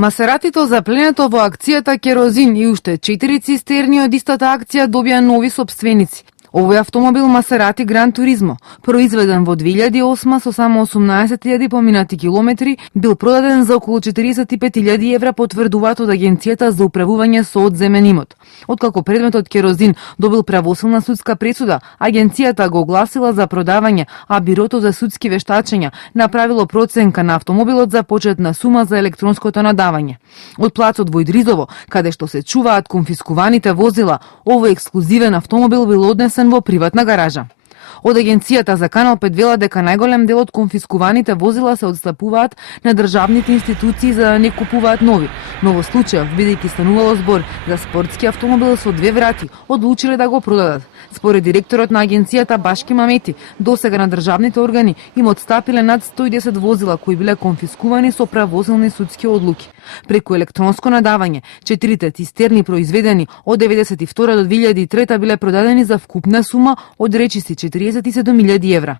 Масератито запленето во акцијата Керозин и уште 4 цистерни од истата акција добија нови сопственици. Овој автомобил Масерати Гран Туризмо, произведен во 2008 со само 18.000 поминати километри, бил продаден за околу 45.000 евра, потврдуваат од Агенцијата за управување со одземен имот. Откако предметот Керозин добил правосилна судска пресуда, агенцијата го огласила за продавање, а Бирото за судски вештачења направило проценка на автомобилот за почетна сума за електронското надавање. Од плацот во Идризово, каде што се чуваат конфискуваните возила, овој ексклузивен автомобил бил однесен во приватна гаража. Од Агенцијата за Канал 5 вела дека најголем дел од конфискуваните возила се одстапуваат на државните институции за да не купуваат нови. Но во случајов, бидејќи станувало збор за спортски автомобил со 2 врати, одлучиле да го продадат. Според директорот на агенцијата Башки Мамети, досега на државните органи им одстапиле над 110 возила кои биле конфискувани со правосилни судски одлуки. Преку електронско надавање, 4 цистерни произведени од 1992 до 2003 биле продадени за вкупна сума од речиси 47.000 евра.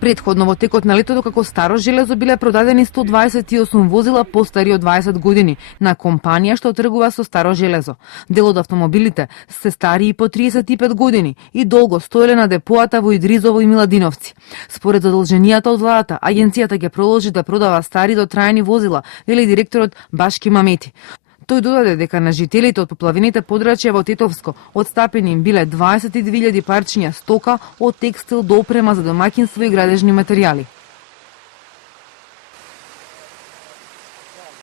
Предходно во текот на летото како старо железо биле продадени 128 возила постари од 20 години на компанија што тргува со старо железо. Дел од автомобилите се стари и по 35 години и долго стоеле на депоата во Идризово и Миладиновци. Според задолженијата од владата, агенцијата ќе продолжи да продава стари дотрајани возила, вели директорот Башки Мамети. Тој додаде дека на жителите од поплавените подрачја во Тетовско одстапени им биле 22.000 парчиња стока од текстил до опрема за домаќинство и градежни материјали.